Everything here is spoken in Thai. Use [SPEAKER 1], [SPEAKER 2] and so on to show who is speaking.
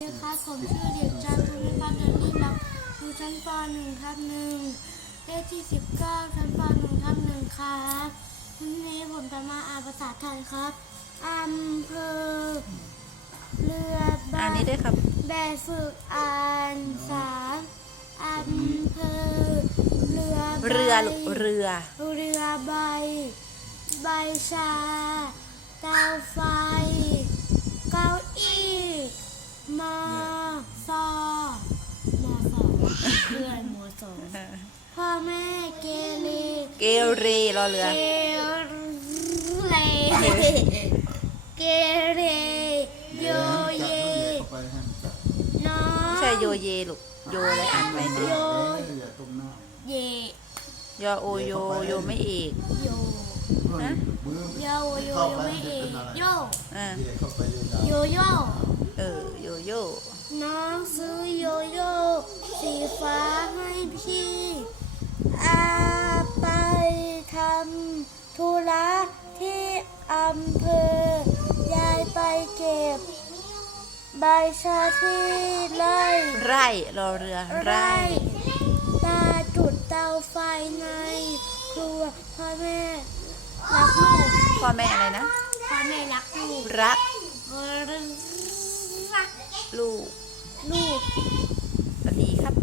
[SPEAKER 1] ครับผมชื่อเด็กชายภูมิพัฒน์เดินลิมรับอยู่ชั้นป .1 ทับหนึ่งเลขที่ 19 ชั้นป .1 ทับหนึ่งครับวันนี้ผมจะมาอ่านภาษาไทยครับอำเภอเรือใบ
[SPEAKER 2] อ่านนี้ด้วยครับ
[SPEAKER 1] แบบฝึกอ่านสามอำเภอเรือใบ
[SPEAKER 2] เรือลูกเรือ
[SPEAKER 1] เรือใบ ใบชาเตา พื่อนมอซอพ่อแม่เกเร
[SPEAKER 2] เกเรรอเรือ
[SPEAKER 1] เกเรเกเรโยเยน้อง
[SPEAKER 2] ไม่ใช่โยเยลูกโยอะไรอ่านไว้ดิ
[SPEAKER 1] โย
[SPEAKER 3] อย่าตรงหน้า
[SPEAKER 1] เย
[SPEAKER 2] ยอโอโยโยไม่เอก
[SPEAKER 1] โย
[SPEAKER 3] มือมือ
[SPEAKER 1] โยโยโยไม่เอกโย
[SPEAKER 2] อ่า
[SPEAKER 1] โยโย่ น้องซื้อโยโย่สีฟ้าให้พี่ อาไปทำธุระที่อำเภอยายไปเก็บ ใบชาที่ไร่
[SPEAKER 2] ไร่รอเรือไร่
[SPEAKER 1] ตาจุดเตาไฟในครัวพ่อแม่รักลูก
[SPEAKER 2] พ่อแม่อะไรนะ
[SPEAKER 1] พ่อแม่รักลูก
[SPEAKER 2] รัก
[SPEAKER 1] รัก
[SPEAKER 2] ลูก
[SPEAKER 1] ลูก